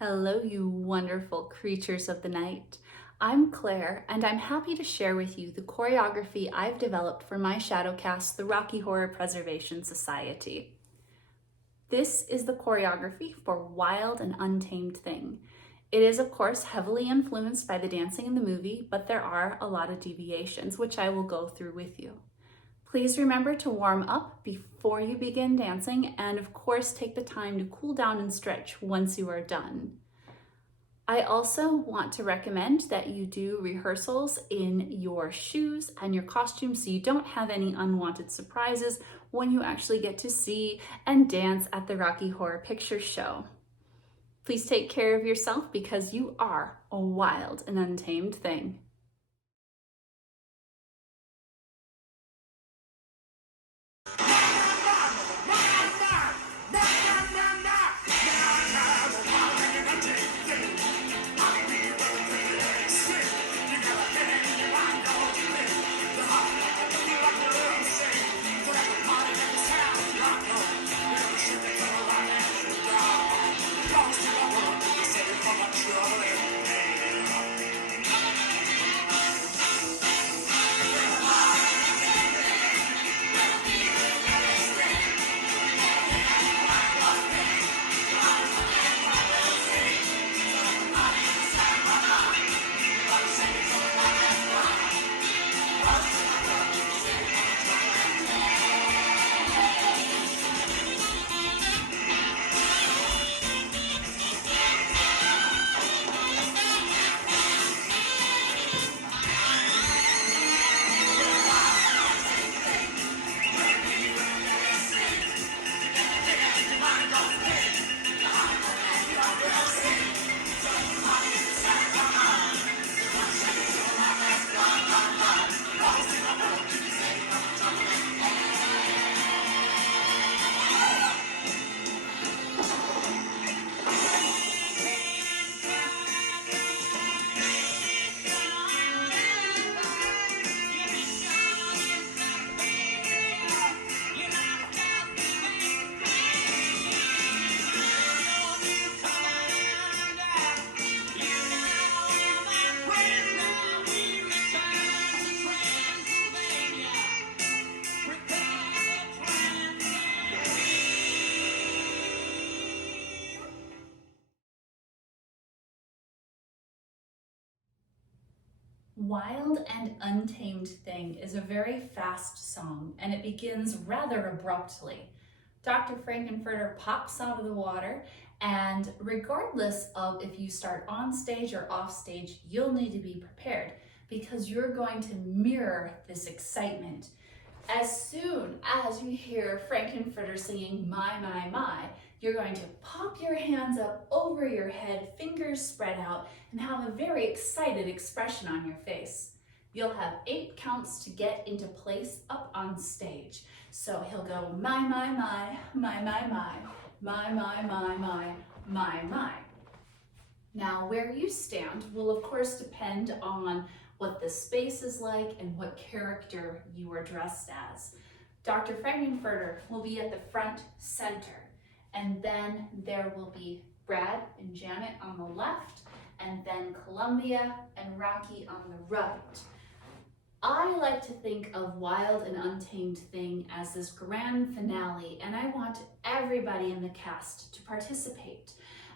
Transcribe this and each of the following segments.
Hello, you wonderful creatures of the night. I'm Claire, and I'm happy to share with you the choreography I've developed for my shadowcast, the Rocky Horror Preservation Society. This is the choreography for Wild and Untamed Thing. It is, of course, heavily influenced by the dancing in the movie, but there are a lot of deviations, which I will go through with you. Please remember to warm up before you begin dancing, and of course, take the time to cool down and stretch once you are done. I also want to recommend that you do rehearsals in your shoes and your costume so you don't have any unwanted surprises when you actually get to see and dance at the Rocky Horror Picture Show. Please take care of yourself because you are a wild and untamed thing. Wild and Untamed Thing is a very fast song, and it begins rather abruptly. Dr. Frankenfurter pops out of the water, and regardless of if you start on stage or off stage, you'll need to be prepared because you're going to mirror this excitement. As soon as you hear Frankenfurter singing my, you're going to pop your hands up over your head, fingers spread out, and have a very excited expression on your face. You'll have 8 counts to get into place up on stage. So he'll go my. Now, where you stand will of course depend on what the space is like and what character you are dressed as. Dr. Frankenfurter will be at the front center, and then there will be Brad and Janet on the left, and then Columbia and Rocky on the right. I like to think of Wild and Untamed Thing as this grand finale, and I want everybody in the cast to participate.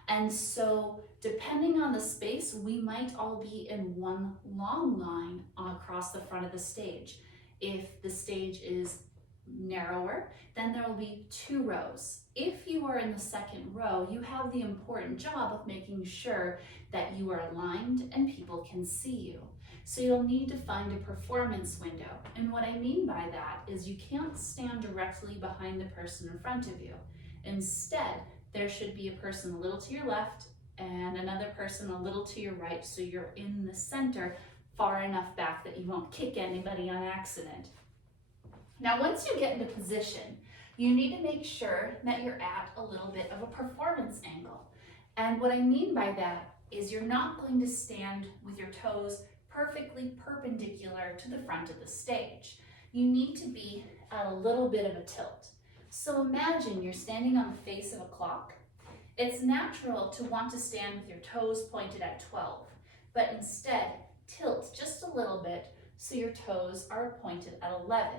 And so, depending on the space, we might all be in one long line across the front of the stage. If the stage is narrower, then there will be 2 rows. If you are in the second row, you have the important job of making sure that you are aligned and people can see you. So you'll need to find a performance window. And what I mean by that is you can't stand directly behind the person in front of you. Instead, there should be a person a little to your left and another person a little to your right, so you're in the center far enough back that you won't kick anybody on accident. Now, once you get into position, you need to make sure that you're at a little bit of a performance angle. And what I mean by that is you're not going to stand with your toes perfectly perpendicular to the front of the stage. You need to be at a little bit of a tilt. So imagine you're standing on the face of a clock. It's natural to want to stand with your toes pointed at 12, but instead tilt just a little bit so your toes are pointed at 11.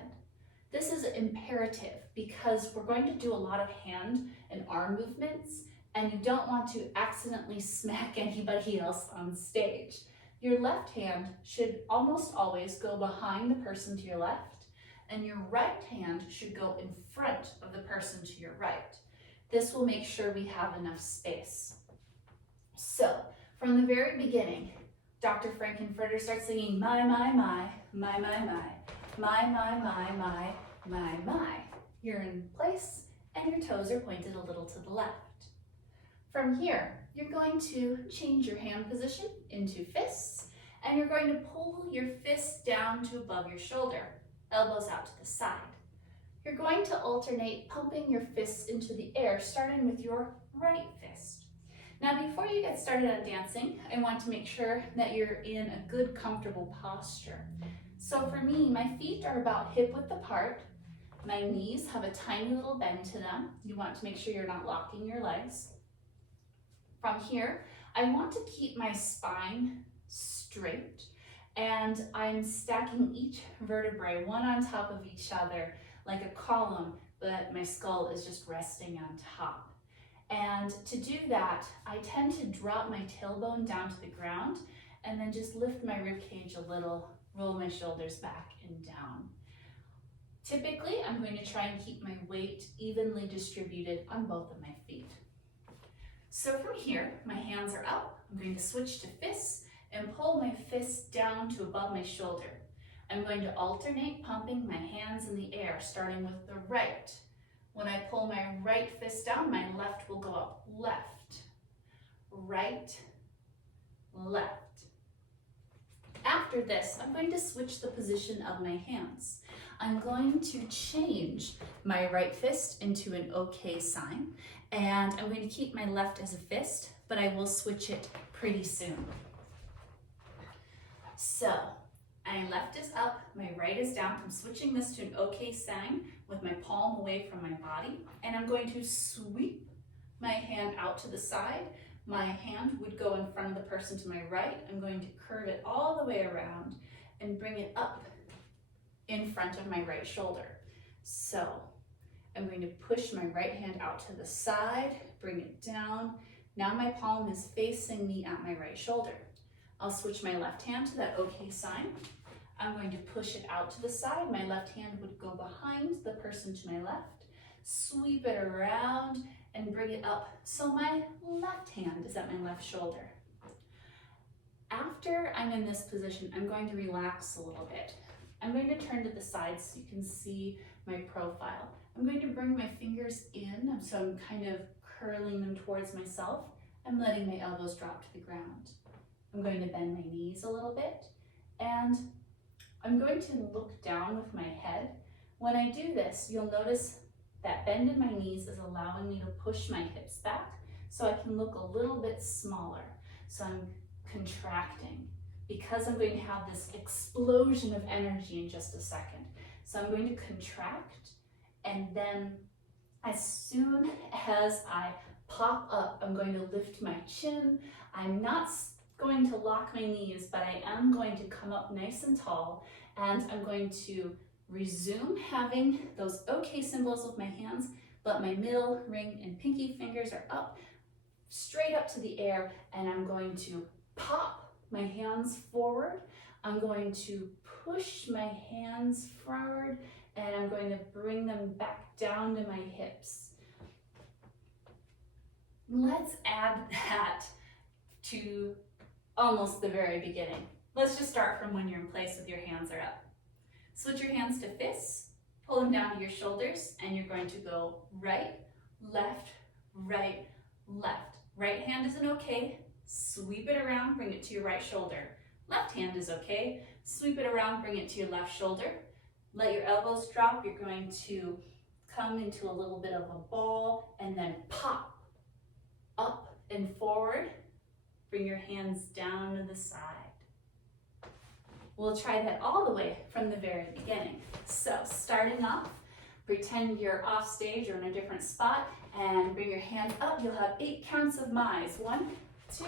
This is imperative because we're going to do a lot of hand and arm movements, and you don't want to accidentally smack anybody else on stage. Your left hand should almost always go behind the person to your left, and your right hand should go in front of the person to your right. This will make sure we have enough space. So, from the very beginning, Dr. Frankenfurter starts singing my, my, my, my, my, my, my, my, my, my, my, my. You're in place and your toes are pointed a little to the left. From here, you're going to change your hand position into fists, and you're going to pull your fists down to above your shoulder, elbows out to the side. You're going to alternate pumping your fists into the air, starting with your right fist. Now, before you get started on dancing, I want to make sure that you're in a good, comfortable posture. So for me, my feet are about hip width apart. My knees have a tiny little bend to them. You want to make sure you're not locking your legs. From here, I want to keep my spine straight, and I'm stacking each vertebrae one on top of each other like a column, but my skull is just resting on top. And to do that, I tend to drop my tailbone down to the ground and then just lift my rib cage a little, roll my shoulders back and down. Typically, I'm going to try and keep my weight evenly distributed on both of my feet. So from here, my hands are up. I'm going to switch to fists and pull my fists down to above my shoulder. I'm going to alternate pumping my hands in the air, starting with the right. When I pull my right fist down, my left will go up. Left, right, left. After this, I'm going to switch the position of my hands. I'm going to change my right fist into an OK sign, and I'm going to keep my left as a fist, but I will switch it pretty soon. So, my left is up, my right is down. I'm switching this to an OK sign with my palm away from my body, and I'm going to sweep my hand out to the side. My hand would go in front of the person to my right. I'm going to curve it all the way around and bring it up in front of my right shoulder. So I'm going to push my right hand out to the side, bring it down. Now my palm is facing me at my right shoulder. I'll switch my left hand to that OK sign. I'm going to push it out to the side. My left hand would go behind the person to my left, sweep it around and bring it up so my left hand is at my left shoulder. After I'm in this position, I'm going to relax a little bit. I'm going to turn to the side so you can see my profile. I'm going to bring my fingers in, so I'm kind of curling them towards myself and letting my elbows drop to the ground. I'm going to bend my knees a little bit, and I'm going to look down with my head. When I do this, you'll notice that bend in my knees is allowing me to push my hips back so I can look a little bit smaller. So I'm contracting because I'm going to have this explosion of energy in just a second. So I'm going to contract, and then as soon as I pop up, I'm going to lift my chin. I'm not going to lock my knees, but I am going to come up nice and tall, and I'm going to resume having those OK symbols with my hands, but my middle, ring, and pinky fingers are up, straight up to the air, and I'm going to pop my hands forward. I'm going to push my hands forward, and I'm going to bring them back down to my hips. Let's add that to almost the very beginning. Let's just start from when you're in place with your hands are up. Switch your hands to fists, pull them down to your shoulders, and you're going to go right, left, right, left. Right hand is an OK, sweep it around, bring it to your right shoulder. Left hand is OK, sweep it around, bring it to your left shoulder. Let your elbows drop. You're going to come into a little bit of a ball and then pop up and forward. Bring your hands down to the side. We'll try that all the way from the very beginning. So starting off, Pretend you're off stage or in a different spot and bring your hand up. You'll have 8 counts of my's. 1, 2,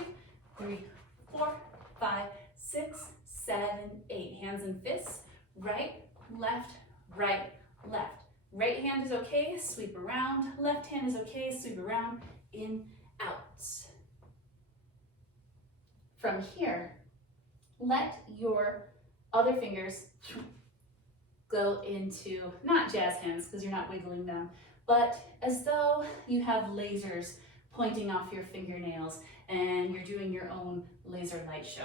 3, 4, 5, 6, 7, 8. Hands and fists. Right, left, right, left. Right hand is okay, sweep around. Left hand is okay, sweep around, in, out. From here, let your other fingers go into, not jazz hands because you're not wiggling them, but as though you have lasers pointing off your fingernails and you're doing your own laser light show.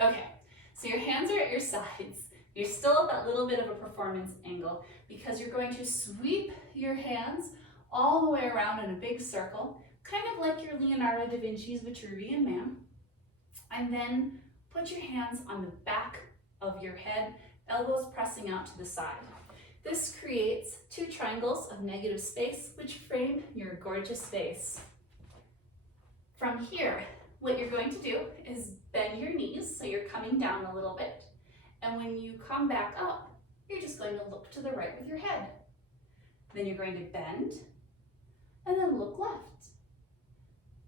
Okay, so your hands are at your sides. You're still at that little bit of a performance angle because you're going to sweep your hands all the way around in a big circle, kind of like your Leonardo da Vinci's Vitruvian Man, and then put your hands on the back of your head, elbows pressing out to the side. This creates 2 triangles of negative space, which frame your gorgeous face. From here, what you're going to do is bend your knees, so you're coming down a little bit. And when you come back up, you're just going to look to the right with your head. Then you're going to bend, and then look left.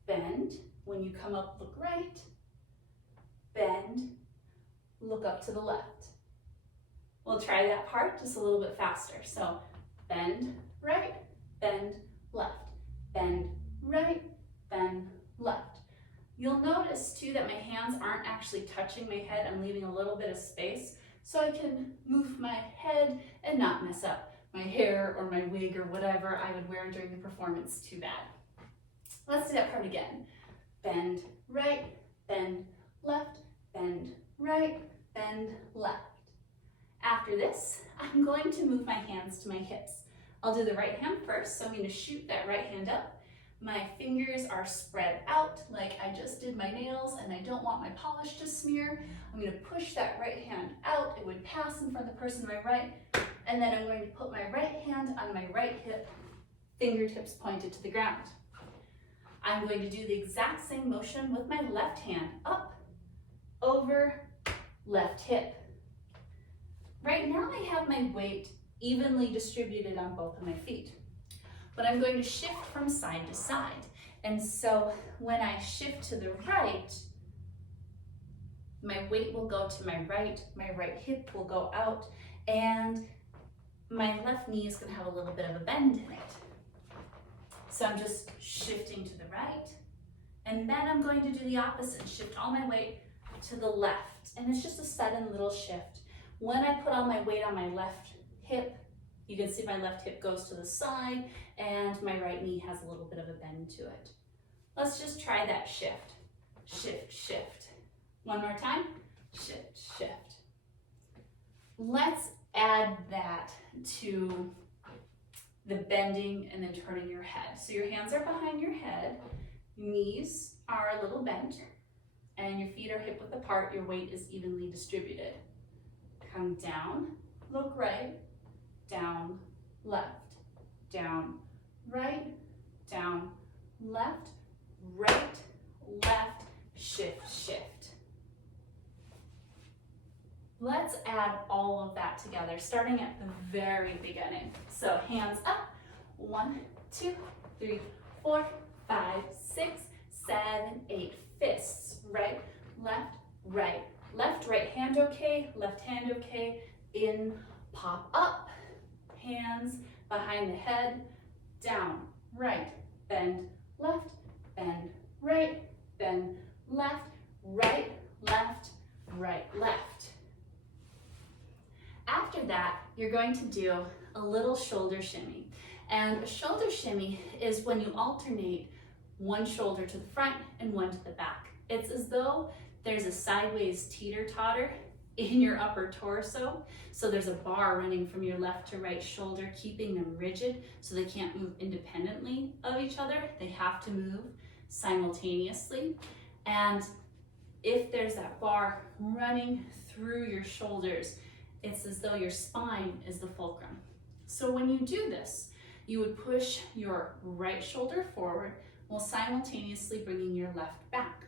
Bend, when you come up, look right. Bend, look up to the left. We'll try that part just a little bit faster. So bend right, bend left, bend right, bend left. You'll notice too that my hands aren't actually touching my head. I'm leaving a little bit of space so I can move my head and not mess up my hair or my wig or whatever I would wear during the performance too bad. Let's do that part again. Bend right, bend left, bend right, bend left. After this, I'm going to move my hands to my hips. I'll do the right hand first, so I'm going to shoot that right hand up. My fingers are spread out like I just did my nails and I don't want my polish to smear. I'm going to push that right hand out. It would pass in front of the person to my right, and then I'm going to put my right hand on my right hip, fingertips pointed to the ground. I'm going to do the exact same motion with my left hand, up, over, left hip. Right now I have my weight evenly distributed on both of my feet, but I'm going to shift from side to side. And so when I shift to the right, my weight will go to my right hip will go out, and my left knee is going to have a little bit of a bend in it. So I'm just shifting to the right, and then I'm going to do the opposite, shift all my weight to the left. And it's just a sudden little shift. When I put all my weight on my left hip, you can see my left hip goes to the side and my right knee has a little bit of a bend to it. Let's just try that shift. Shift, shift. One more time. Shift, shift. Let's add that to the bending and then turning your head. So your hands are behind your head, knees are a little bent, and your feet are hip width apart. Your weight is evenly distributed. Come down, look right, down, left, down, right, down, left, right, left, shift, shift. Let's add all of that together, starting at the very beginning. So hands up, 1, 2, 3, 4, 5, 6, 7, 8. Fists, right, left, right. Left, right hand okay, left hand okay, in, pop up, hands behind the head, down, right, bend, left, right, bend, left, right, left, right, left. After that, you're going to do a little shoulder shimmy. And a shoulder shimmy is when you alternate one shoulder to the front and one to the back. It's as though there's a sideways teeter-totter in your upper torso. So there's a bar running from your left to right shoulder, keeping them rigid so they can't move independently of each other. They have to move simultaneously. And if there's that bar running through your shoulders, it's as though your spine is the fulcrum. So when you do this, you would push your right shoulder forward while simultaneously bringing your left back.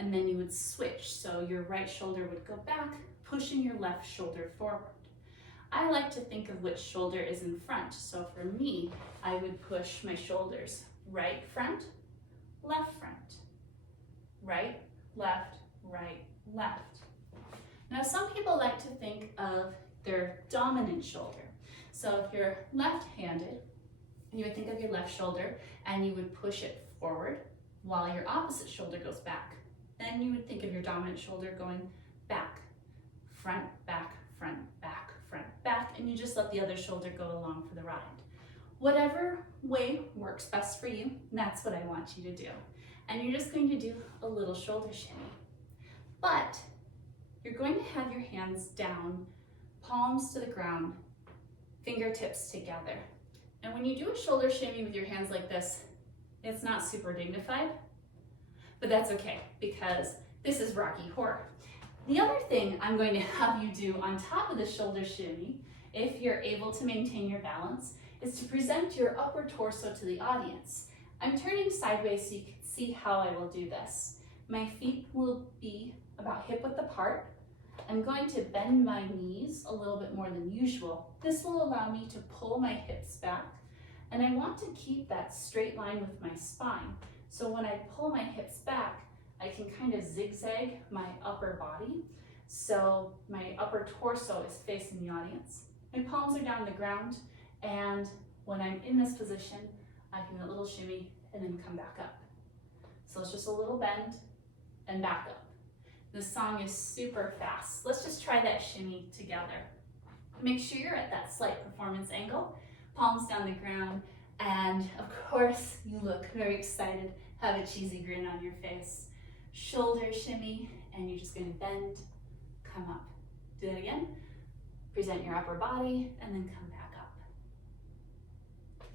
And then you would switch. So your right shoulder would go back, pushing your left shoulder forward. I like to think of which shoulder is in front. So for me, I would push my shoulders right front, left front, right, left, right, left. Now some people like to think of their dominant shoulder. So if you're left-handed, you would think of your left shoulder and you would push it forward while your opposite shoulder goes back. Then you would think of your dominant shoulder going back, front, back, front, back, front, back, and you just let the other shoulder go along for the ride. Whatever way works best for you, that's what I want you to do. And you're just going to do a little shoulder shimmy. But you're going to have your hands down, palms to the ground, fingertips together. And when you do a shoulder shimmy with your hands like this, it's not super dignified, but that's okay because this is Rocky Horror. The other thing I'm going to have you do on top of the shoulder shimmy, if you're able to maintain your balance, is to present your upper torso to the audience. I'm turning sideways so you can see how I will do this. My feet will be about hip width apart. I'm going to bend my knees a little bit more than usual. This will allow me to pull my hips back, and I want to keep that straight line with my spine. So when I pull my hips back, I can kind of zigzag my upper body. So my upper torso is facing the audience. My palms are down the ground, and when I'm in this position, I can do a little shimmy and then come back up. So it's just a little bend and back up. This song is super fast. Let's just try that shimmy together. Make sure you're at that slight performance angle, palms down the ground, and of course, you look very excited, have a cheesy grin on your face. Shoulder shimmy, and you're just gonna bend, come up. Do that again. Present your upper body, and then come back up.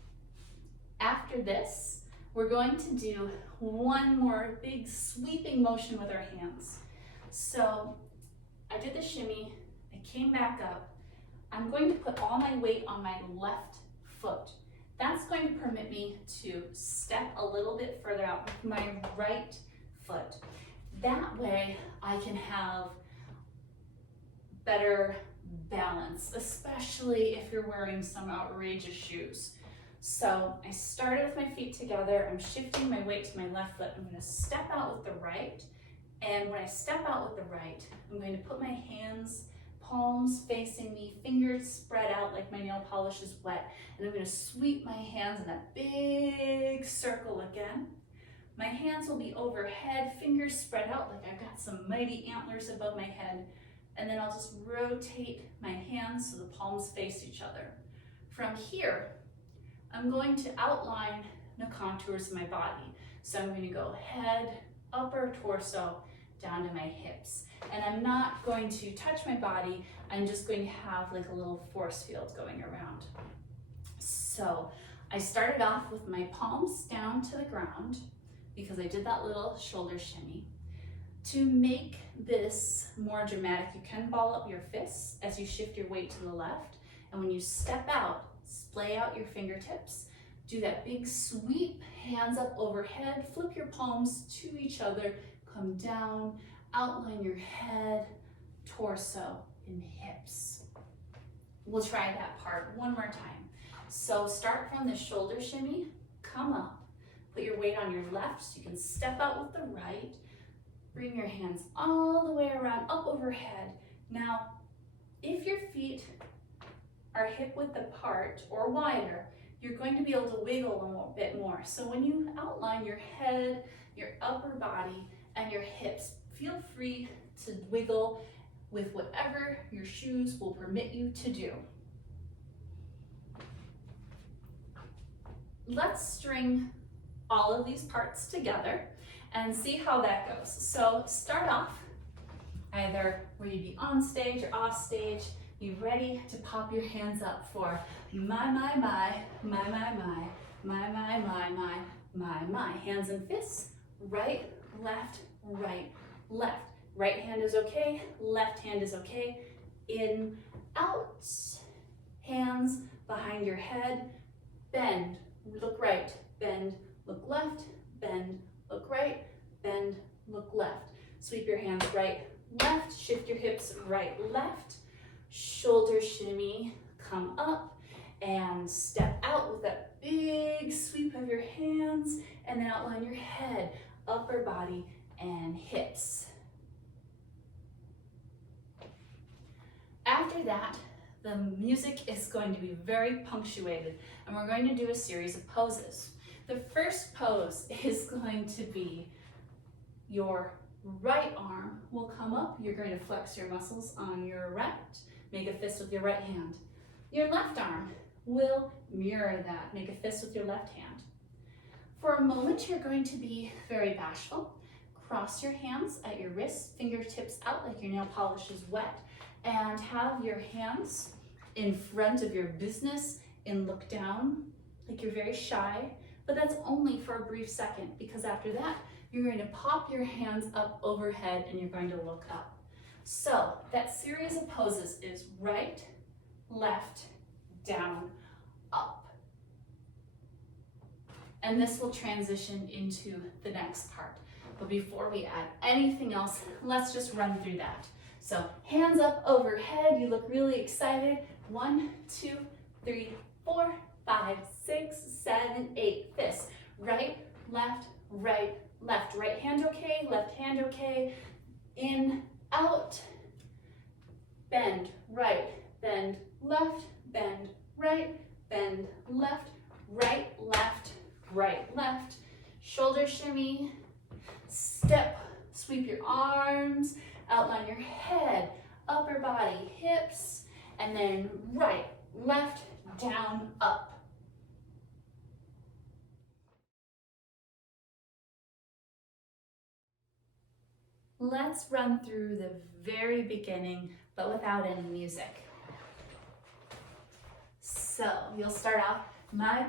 After this, we're going to do one more big sweeping motion with our hands. So I did the shimmy, I came back up. I'm going to put all my weight on my left foot. That's going to permit me to step a little bit further out with my right foot. That way I can have better balance, especially if you're wearing some outrageous shoes. So I started with my feet together, I'm shifting my weight to my left foot. I'm gonna step out with the right, and when I step out with the right, I'm going to put my hands, palms facing me, fingers spread out like my nail polish is wet, and I'm gonna sweep my hands in that big circle again. My hands will be overhead, fingers spread out like I've got some mighty antlers above my head, and then I'll just rotate my hands so the palms face each other. From here, I'm going to outline the contours of my body. So I'm going to go head, upper torso, down to my hips. And I'm not going to touch my body, I'm just going to have like a little force field going around. So I started off with my palms down to the ground because I did that little shoulder shimmy. To make this more dramatic, you can ball up your fists as you shift your weight to the left. And when you step out, splay out your fingertips. Do that big sweep, hands up overhead, flip your palms to each other, come down, outline your head, torso, and hips. We'll try that part one more time. So start from the shoulder shimmy, come up, put your weight on your left so you can step out with the right, bring your hands all the way around, up overhead. Now, if your feet are hip width apart or wider, you're going to be able to wiggle a little bit more. So when you outline your head, your upper body, and your hips, feel free to wiggle with whatever your shoes will permit you to do. Let's string all of these parts together and see how that goes. So start off either where you'd be on stage or off stage. You ready to pop your hands up for my, my, my, my, my, my, my, my, my, my, my, my. Hands and fists, right, left, right, left. Right hand is okay, left hand is okay. In, out, hands behind your head, bend, look right, bend, look left, bend, look right, bend, look left. Sweep your hands right, left, shift your hips right, left. shoulder shimmy, come up and step out with that big sweep of your hands, and then outline your head, upper body, and hips. After that, the music is going to be very punctuated, and we're going to do a series of poses. The first pose is going to be your right arm will come up. You're going to flex your muscles on your right. Make a fist with your right hand. Your left arm will mirror that. Make a fist with your left hand. For a moment, you're going to be very bashful. Cross your hands at your wrists, fingertips out like your nail polish is wet, and have your hands in front of your business and look down like you're very shy, but that's only for a brief second, because after that, you're going to pop your hands up overhead and you're going to look up. So that series of poses is right, left, down, up. And this will transition into the next part. But before we add anything else, let's just run through that. So hands up overhead, you look really excited. 1, 2, 3, 4, 5, 6, 7, 8. Fists. Right, left, right, left. Right hand okay, left hand okay. In, out, bend, right, bend, left, bend, right, bend, left, right, left, right, left. Shoulder shimmy, step, sweep your arms, outline your head, upper body, hips, and then right, left, down, up. Let's run through the very beginning, but without any music. So you'll start off, my.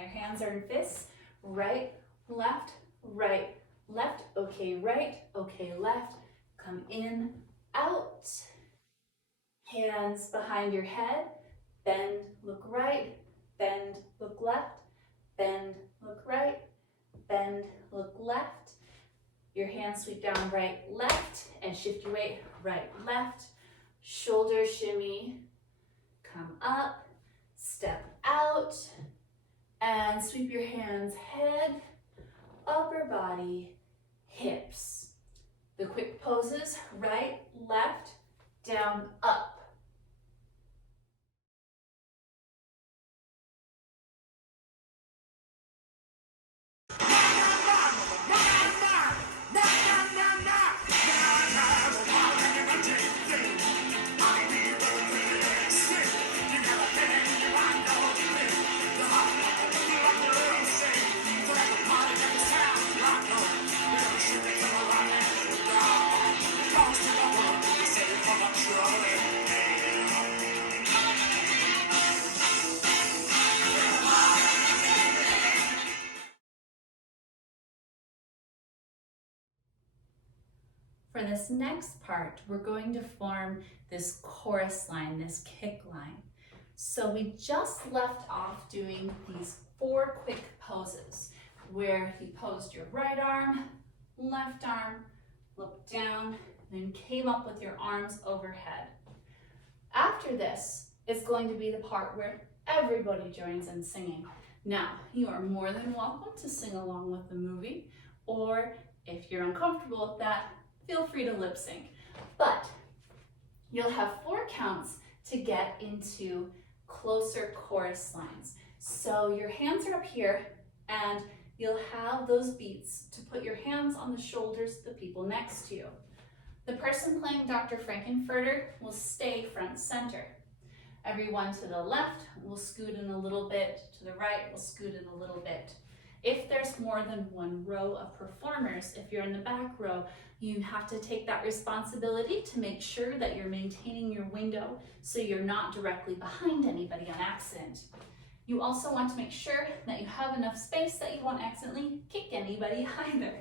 Your hands are in fists, right, left, okay, left, come in, out, hands behind your head, bend, look right, bend, look left, bend, look right, bend, look left. Your hands sweep down right, left, and shift your weight right, left. Shoulder shimmy, come up, step out, and sweep your hands head, upper body, hips. The quick poses, right, left, down, up. For this next part, we're going to form this chorus line, this kick line. So we just left off doing these 4 quick poses where you posed your right arm, left arm, looked down, then came up with your arms overhead. After this is going to be the part where everybody joins in singing. Now, you are more than welcome to sing along with the movie, or if you're uncomfortable with that, feel free to lip sync. But you'll have 4 counts to get into closer chorus lines. So your hands are up here and you'll have those beats to put your hands on the shoulders of the people next to you. The person playing Dr. Frankenfurter will stay front center. Everyone to the left will scoot in a little bit, to the right will scoot in a little bit. If there's more than 1 row of performers, if you're in the back row, you have to take that responsibility to make sure that you're maintaining your window so you're not directly behind anybody on accident. You also want to make sure that you have enough space that you won't accidentally kick anybody either.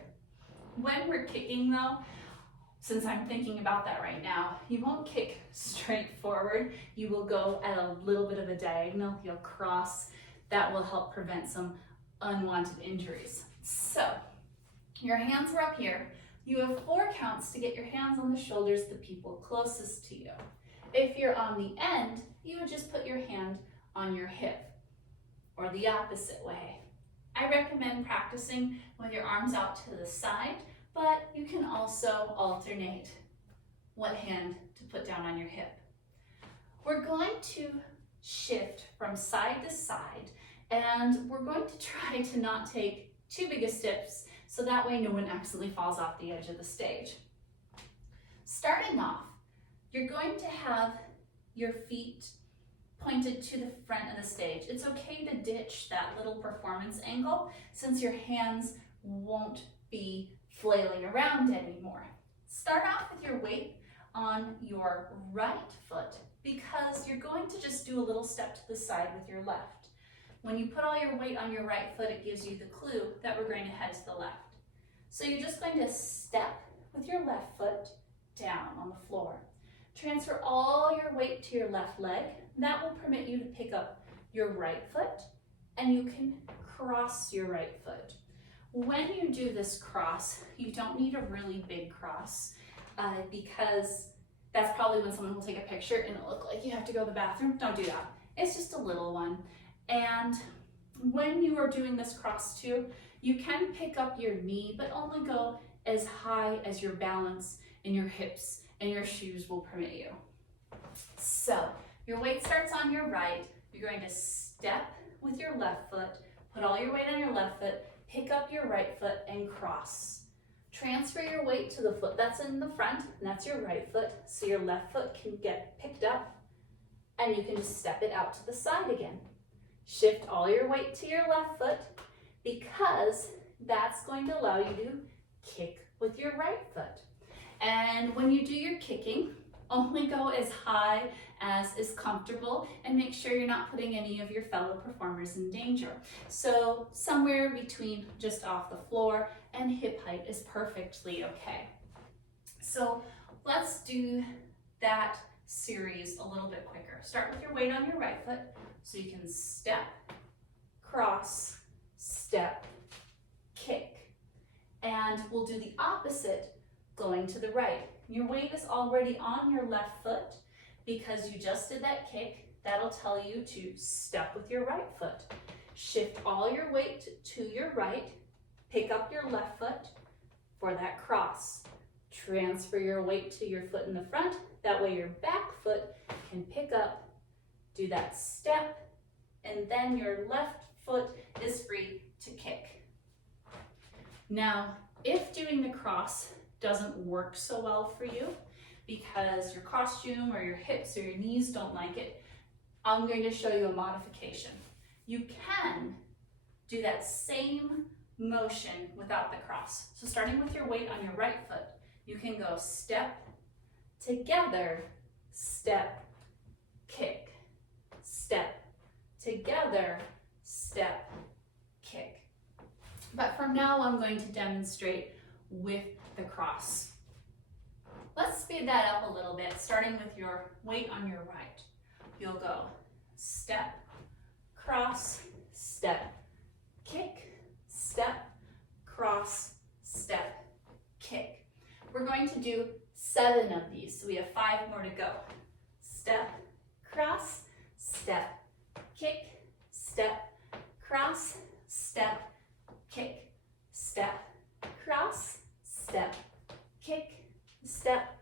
When we're kicking though, since I'm thinking about that right now, you won't kick straight forward. You will go at a little bit of a diagonal. You'll cross. That will help prevent some unwanted injuries. So your hands are up here. You have 4 counts to get your hands on the shoulders of the people closest to you. If you're on the end, you would just put your hand on your hip, or the opposite way. I recommend practicing with your arms out to the side, but you can also alternate what hand to put down on your hip. We're going to shift from side to side, and we're going to try to not take too big of steps so that way no one accidentally falls off the edge of the stage. Starting off, you're going to have your feet pointed to the front of the stage. It's okay to ditch that little performance angle since your hands won't be flailing around anymore. Start off with your weight on your right foot because you're going to just do a little step to the side with your left. When you put all your weight on your right foot, it gives you the clue that we're going to head to the left. So you're just going to step with your left foot down on the floor. Transfer all your weight to your left leg. That will permit you to pick up your right foot, and you can cross your right foot. When you do this cross, you don't need a really big cross because that's probably when someone will take a picture and it'll look like you have to go to the bathroom. Don't do that. It's just a little one. And when you are doing this cross too, you can pick up your knee, but only go as high as your balance and your hips and your shoes will permit you. So your weight starts on your right. You're going to step with your left foot, put all your weight on your left foot, pick up your right foot and cross. Transfer your weight to the foot that's in the front, and that's your right foot, so your left foot can get picked up and you can just step it out to the side again. Shift all your weight to your left foot because that's going to allow you to kick with your right foot. And when you do your kicking, only go as high as is comfortable and make sure you're not putting any of your fellow performers in danger. So somewhere between just off the floor and hip height is perfectly okay. So let's do that series a little bit quicker. Start with your weight on your right foot so you can step, cross, step, kick. And we'll do the opposite going to the right. Your weight is already on your left foot because you just did that kick. That'll tell you to step with your right foot. Shift all your weight to your right, pick up your left foot for that cross. Transfer your weight to your foot in the front. That way your back foot can pick up, do that step, and then your left foot is free to kick. Now, if doing the cross doesn't work so well for you because your costume or your hips or your knees don't like it, I'm going to show you a modification. You can do that same motion without the cross. So starting with your weight on your right foot, you can go step, together, step, kick, step, together, step, kick. But from now I'm going to demonstrate with the cross. Let's speed that up a little bit, starting with your weight on your right. You'll go step, cross, step, kick, step, cross, step, kick. We're going to do 7 of these, so we have 5 more to go. Step, cross, step, kick, step, cross, step, kick, step, cross, step, kick, step,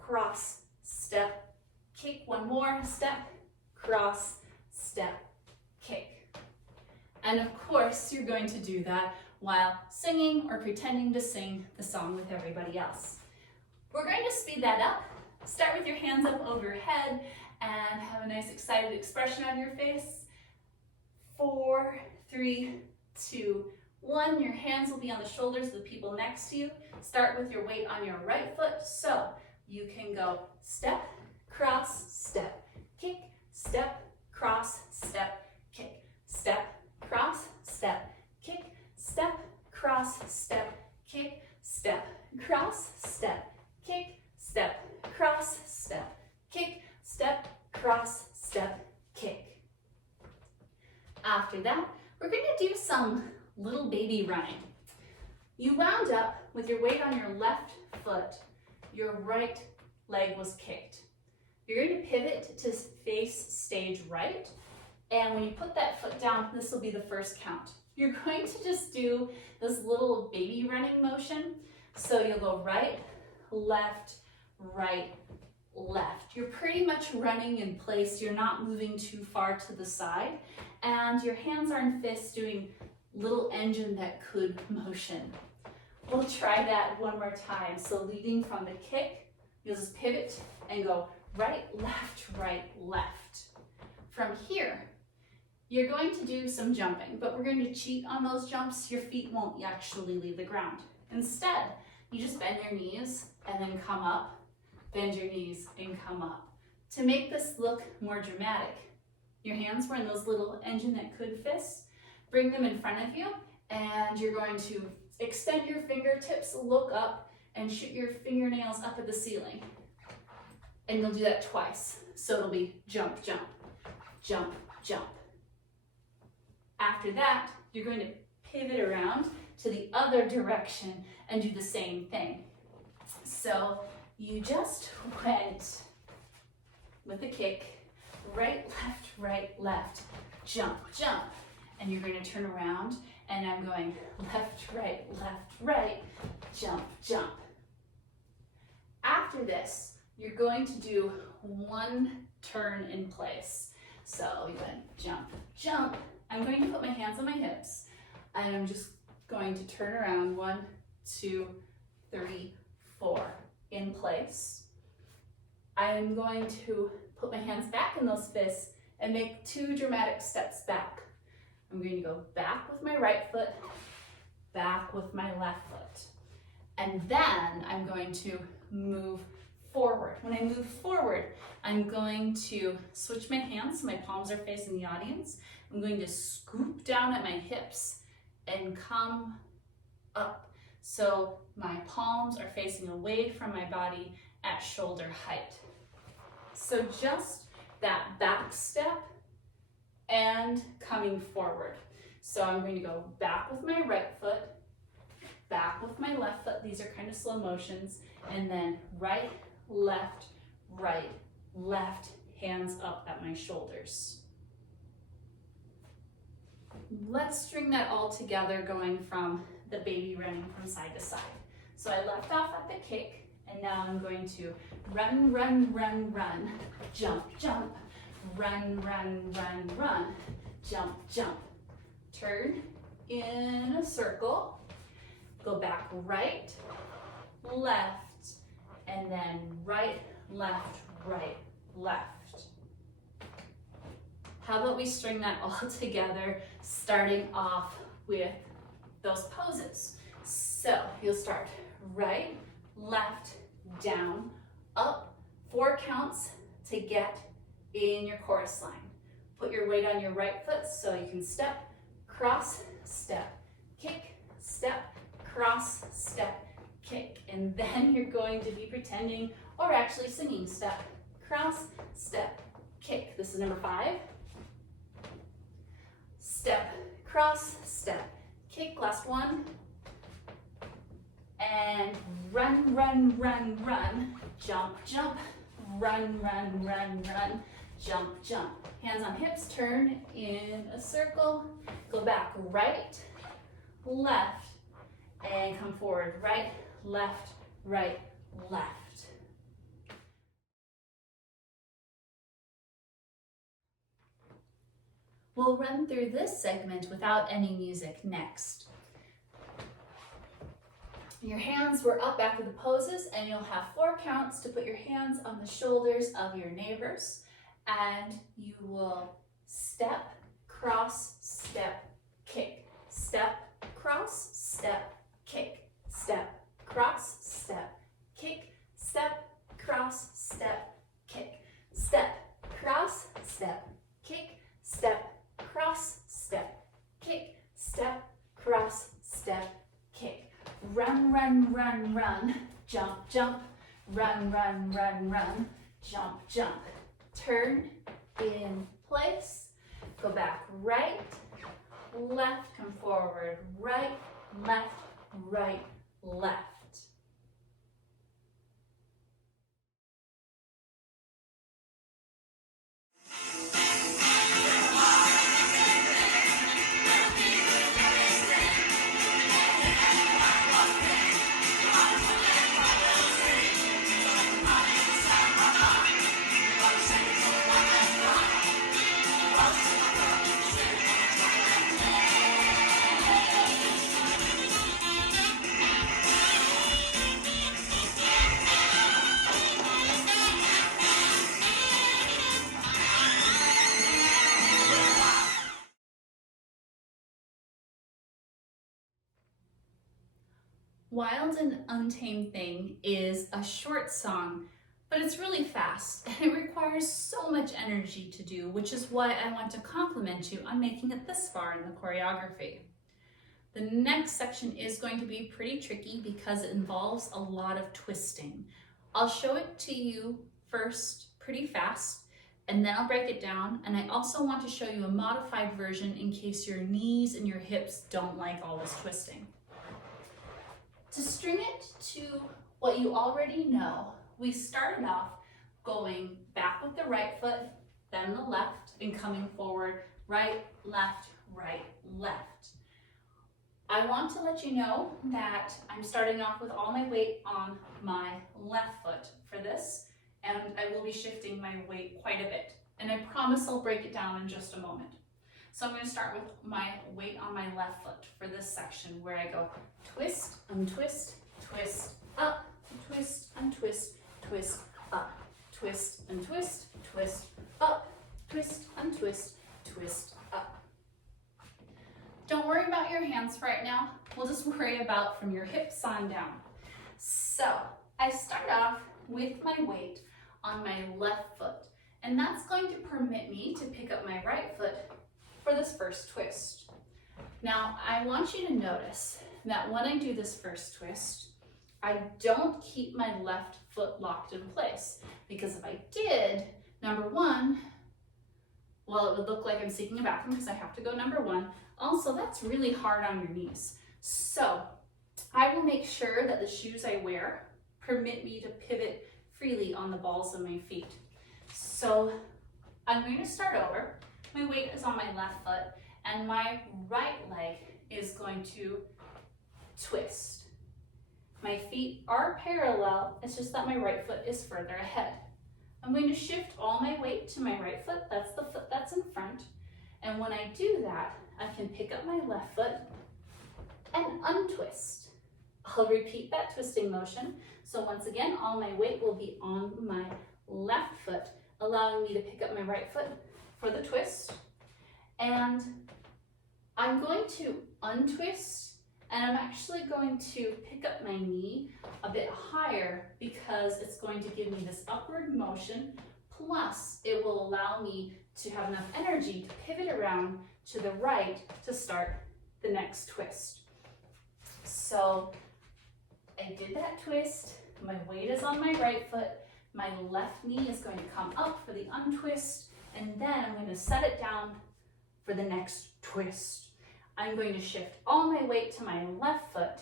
cross, step, kick. One more, step, cross, step, kick. And of course, you're going to do that while singing or pretending to sing the song with everybody else. We're going to speed that up. Start with your hands up over your head and have a nice excited expression on your face. 4, 3, 2, 1. Your hands will be on the shoulders of the people next to you. Start with your weight on your right foot. So you can go step, cross, step, kick, step, cross, step, kick, step, cross, step, kick, step, cross, step, kick, step, cross, step, kick, step, cross, step, kick, step, cross, step, kick. After that, we're going to do some little baby running. You wound up with your weight on your left foot, your right leg was kicked. You're going to pivot to face stage right, and when you put that foot down, this will be the first count. You're going to just do this little baby running motion. So you'll go right, left, right, left. You're pretty much running in place. You're not moving too far to the side, and your hands are in fists doing little engine that could motion. We'll try that one more time. So leading from the kick, you'll just pivot and go right, left. From here, you're going to do some jumping, but we're going to cheat on those jumps. Your feet won't actually leave the ground. Instead, you just bend your knees and then come up, bend your knees and come up. To make this look more dramatic, your hands were in those little engine that could fists. Bring them in front of you, and you're going to extend your fingertips, look up, and shoot your fingernails up at the ceiling. And you'll do that twice. So it'll be jump, jump, jump, jump. After that, you're going to pivot around to the other direction and do the same thing. So you just went with a kick, right, left, jump, jump. And you're going to turn around, and I'm going left, right, jump, jump. After this, you're going to do one turn in place. So you went jump, jump. I'm going to put my hands on my hips, and I'm just going to turn around 1, 2, 3, 4 in place. I'm going to put my hands back in those fists and make 2 dramatic steps back. I'm going to go back with my right foot, back with my left foot. And then I'm going to move forward. When I move forward, I'm going to switch my hands so my palms are facing the audience. I'm going to scoop down at my hips and come up. So my palms are facing away from my body at shoulder height. So just that back step and coming forward. So I'm going to go back with my right foot, back with my left foot. These are kind of slow motions. And then right, left, hands up at my shoulders. Let's string that all together, going from the baby running from side to side. So I left off at the kick, and now I'm going to run, jump, jump, run, jump, jump. Turn in a circle, go back right, left, and then right, left. How about we string that all together, starting off with those poses. So you'll start right, left, down, up, 4 counts to get in your chorus line. Put your weight on your right foot so you can step, cross, step, kick, step, cross, step, kick. And then you're going to be pretending or actually singing step, cross, step, kick. This is number 5. Step, cross, step, kick. Last one. And run, jump, jump, run, jump, jump. Hands on hips, turn in a circle, go back right, left, and come forward, right, left. We'll run through this segment without any music next. Your hands were up after the poses, and you'll have 4 counts to put your hands on the shoulders of your neighbors, and you will step, cross, step, kick, step, cross, step, kick, step, cross, step, kick, step, cross, step, kick, step, cross, step, kick, step, cross, step, kick, step, cross, step, kick. Run, jump, jump, run, jump, jump. Turn in place, go back right, left, come forward, right, left, left. Wild and Untamed Thing is a short song, but it's really fast and it requires so much energy to do, which is why I want to compliment you on making it this far in the choreography. The next section is going to be pretty tricky because it involves a lot of twisting. I'll show it to you first pretty fast, and then I'll break it down, and I also want to show you a modified version in case your knees and your hips don't like all this twisting. To string it to what you already know, we started off going back with the right foot, then the left, and coming forward, right, left, right, left. I want to let you know that I'm starting off with all my weight on my left foot for this, and I will be shifting my weight quite a bit. And I promise I'll break it down in just a moment. So I'm going to start with my weight on my left foot for this section where I go twist, untwist, twist, up, twist, untwist, twist, up, twist, untwist, twist, up, twist, untwist, twist, up. Don't worry about your hands right now. We'll just worry about from your hips on down. So I start off with my weight on my left foot, and that's going to permit me to pick up my right foot for this first twist. Now, I want you to notice that when I do this first twist, I don't keep my left foot locked in place, because if I did, number one, well, it would look like I'm seeking a bathroom because I have to go number one. Also, that's really hard on your knees. So I will make sure that the shoes I wear permit me to pivot freely on the balls of my feet. So I'm going to start over. My weight is on my left foot, and my right leg is going to twist. My feet are parallel, it's just that my right foot is further ahead. I'm going to shift all my weight to my right foot, that's the foot that's in front, and when I do that, I can pick up my left foot and untwist. I'll repeat that twisting motion, so once again, all my weight will be on my left foot, allowing me to pick up my right foot for the twist, and I'm going to untwist, and I'm actually going to pick up my knee a bit higher because it's going to give me this upward motion, plus it will allow me to have enough energy to pivot around to the right to start the next twist. So I did that twist, my weight is on my right foot, my left knee is going to come up for the untwist, and then I'm going to set it down for the next twist. I'm going to shift all my weight to my left foot,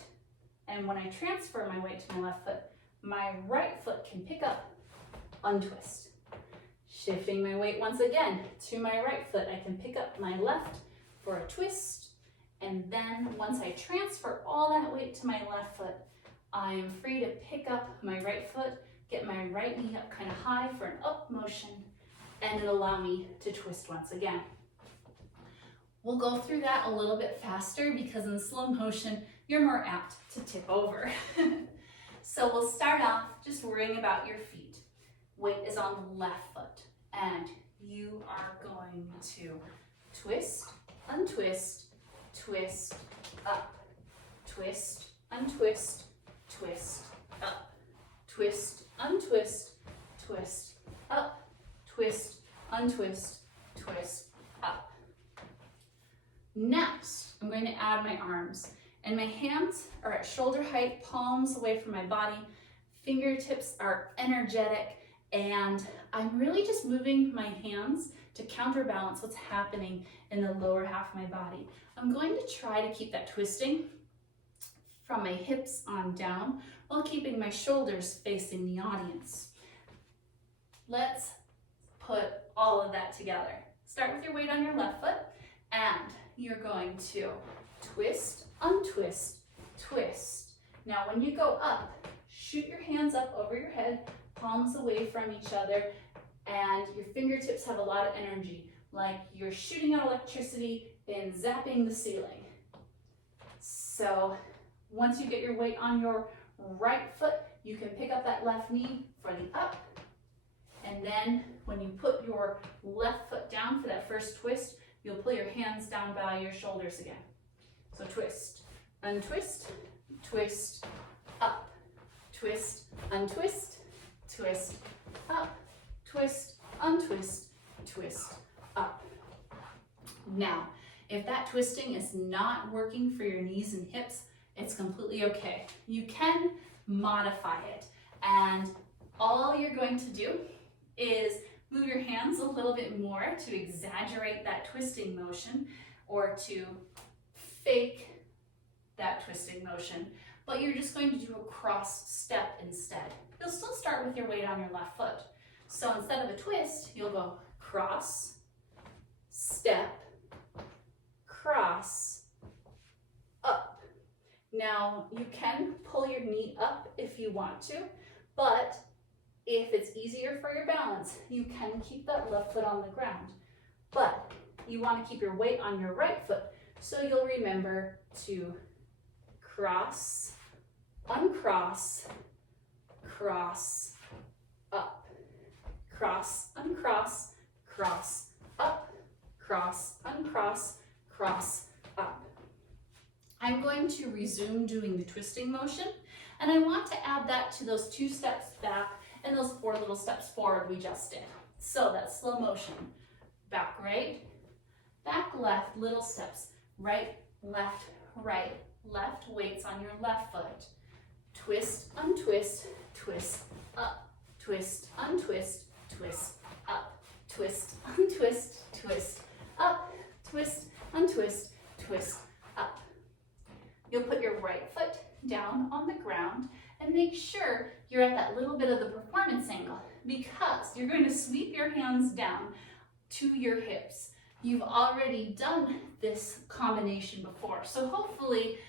and when I transfer my weight to my left foot, my right foot can pick up, untwist. Shifting my weight once again to my right foot, I can pick up my left for a twist, and then once I transfer all that weight to my left foot, I am free to pick up my right foot, get my right knee up kind of high for an up motion, and it'll allow me to twist once again. We'll go through that a little bit faster because in slow motion, you're more apt to tip over. So we'll start off just worrying about your feet. Weight is on the left foot, and you are going to twist, untwist, twist, up, twist, untwist, twist, up, twist, untwist, twist, up, twist, untwist, twist, up. Next, I'm going to add my arms, and my hands are at shoulder height, palms away from my body, fingertips are energetic, and I'm really just moving my hands to counterbalance what's happening in the lower half of my body. I'm going to try to keep that twisting from my hips on down while keeping my shoulders facing the audience. Let's put all of that together. Start with your weight on your left foot, and you're going to twist, untwist, twist. Now when you go up, shoot your hands up over your head, palms away from each other, and your fingertips have a lot of energy, like you're shooting out electricity and zapping the ceiling. So once you get your weight on your right foot, you can pick up that left knee for the up. And then when you put your left foot down for that first twist, you'll pull your hands down by your shoulders again. So twist, untwist, twist, up, twist, untwist, twist, up, twist, untwist, twist, up. Now, if that twisting is not working for your knees and hips, it's completely okay. You can modify it, and all you're going to do is move your hands a little bit more to exaggerate that twisting motion or to fake that twisting motion, but you're just going to do a cross step instead. You'll still start with your weight on your left foot. So instead of a twist, you'll go cross, step, cross, up. Now you can pull your knee up if you want to, but if it's easier for your balance, you can keep that left foot on the ground. But you want to keep your weight on your right foot, so you'll remember to cross, uncross, cross, up. Cross, uncross, cross, up, cross, uncross, cross, up. I'm going to resume doing the twisting motion, and I want to add that to those 2 steps back and those 4 little steps forward we just did. So that's slow motion. Back right, back left, little steps. Right, left, weights on your left foot. Twist, untwist, twist, up. Twist, untwist, twist, up. Twist, untwist, twist, up. Twist, untwist, twist, up. You'll put your right foot down on the ground and make sure you're at that little bit of the performance angle, because you're going to sweep your hands down to your hips. You've already done this combination before, so hopefully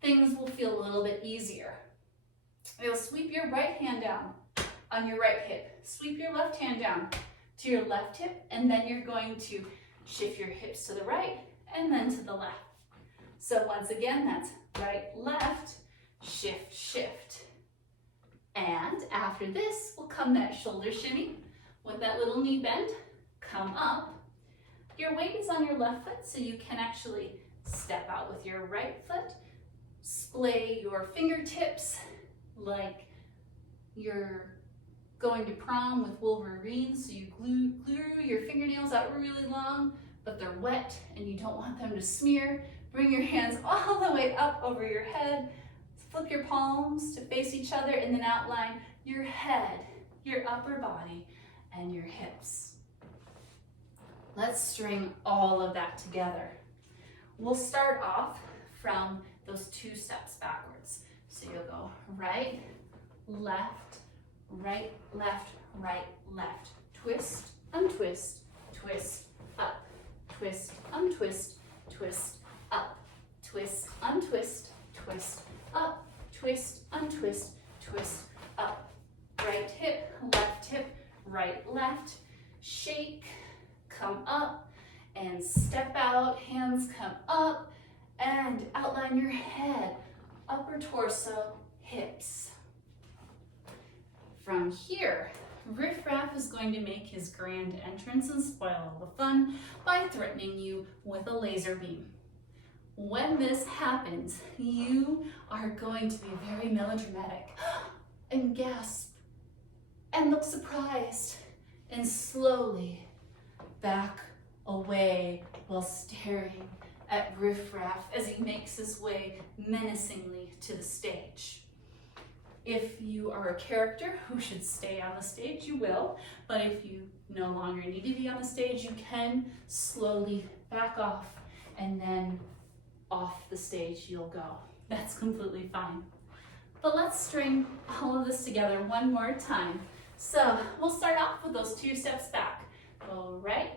things will feel a little bit easier. You'll sweep your right hand down on your right hip, sweep your left hand down to your left hip, and then you're going to shift your hips to the right and then to the left. So once again, that's right, left, shift, shift. And after this will come that shoulder shimmy with that little knee bend, come up. Your weight is on your left foot, so you can actually step out with your right foot, splay your fingertips like you're going to prom with Wolverine, so you glue your fingernails out really long, but they're wet and you don't want them to smear. Bring your hands all the way up over your head, flip your palms to face each other, and then outline your head, your upper body, and your hips. Let's string all of that together. We'll start off from those 2 steps backwards. So you'll go right, left, right, left, right, left. Twist, untwist, twist, up. Twist, untwist, twist, up. Twist, untwist, twist, up. Twist, untwist, twist, up. Right hip, right, left. Shake, come up, and step out. Hands come up, and outline your head, upper torso, hips. From here, Riff Raff is going to make his grand entrance and spoil all the fun by threatening you with a laser beam. When this happens, you are going to be very melodramatic and gasp and look surprised and slowly back away while staring at Riff Raff as he makes his way menacingly to the stage. If you are a character who should stay on the stage, you will, but if you no longer need to be on the stage, you can slowly back off, and then off the stage you'll go. That's completely fine. But let's string all of this together one more time. So we'll start off with those 2 steps back. Go right,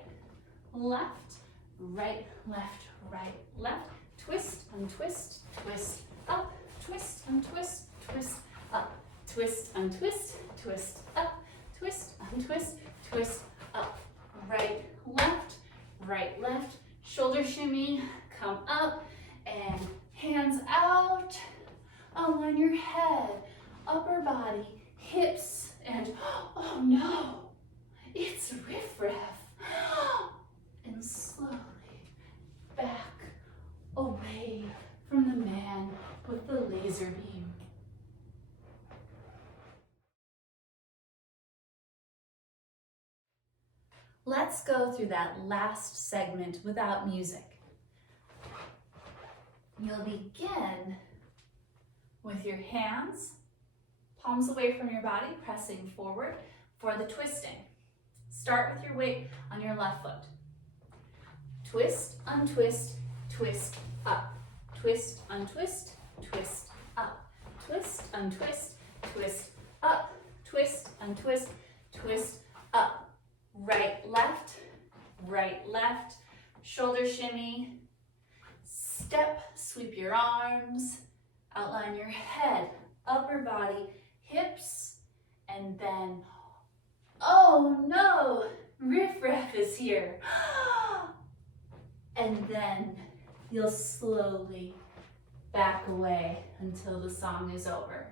left, right, left, right, left. Twist, untwist, twist, up, twist, untwist, twist, up, twist, untwist, twist, up, twist, untwist, twist, up. Right, left, shoulder shimmy, come up, and hands out, align your head, upper body, hips, and oh no, it's riff-raff. And slowly back away from the man with the laser beam. Let's go through that last segment without music. You'll begin with your hands, palms away from your body, pressing forward for the twisting. Start with your weight on your left foot. Twist, untwist, twist, up. Twist, untwist, twist, up. Twist, untwist, twist, up. Twist, untwist, twist, up. Right, left, shoulder shimmy, step, sweep your arms, outline your head, upper body, hips, and then, oh no, riff-raff is here. And then you'll slowly back away until the song is over.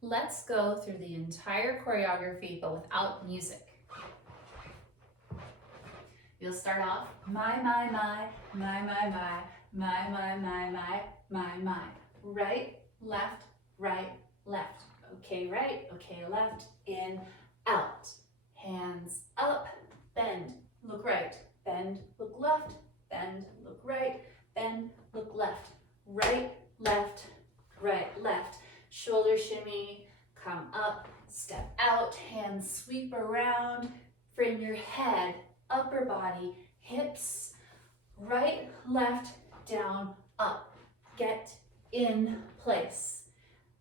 Let's go through the entire choreography, but without music. You'll start off, my. Right, left. Okay, right, okay, left, in, out. Hands up, bend, look right, bend, look left, bend, look right, bend, look left. Right, left. Shoulder shimmy, come up, step out, hands sweep around, frame your head, upper body, hips, right, left, down, up. Get in place.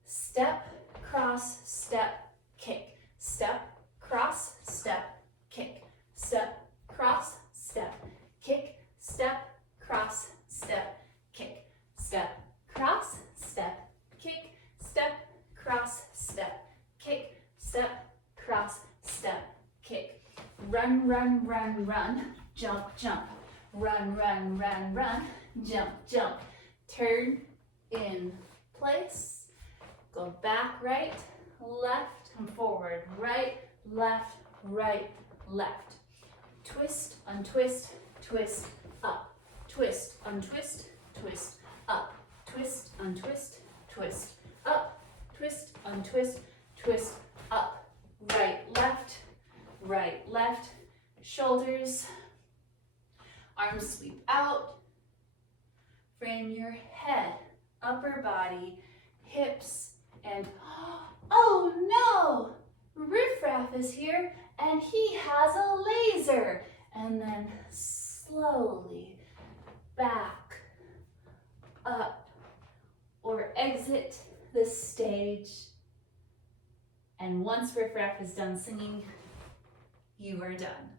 Step, cross, step, kick. Step, cross, step, kick. Step, cross, step, kick. Step, cross, step, kick. Step, cross, step, kick. Step, cross, step, kick. Step, cross, step, kick. Run, jump, run, jump. Turn in place. Go back, right, left, and forward. Right, left. Twist, untwist, twist, up. Twist, untwist, twist, up. Twist, untwist, twist, up. Twist, untwist, twist, up. Right, left. Shoulders, arms sweep out. Frame your head, upper body, hips, and oh no! Riff-Raff is here and he has a laser. And then slowly back up or exit the stage. And once Riff-Raff is done singing, you are done.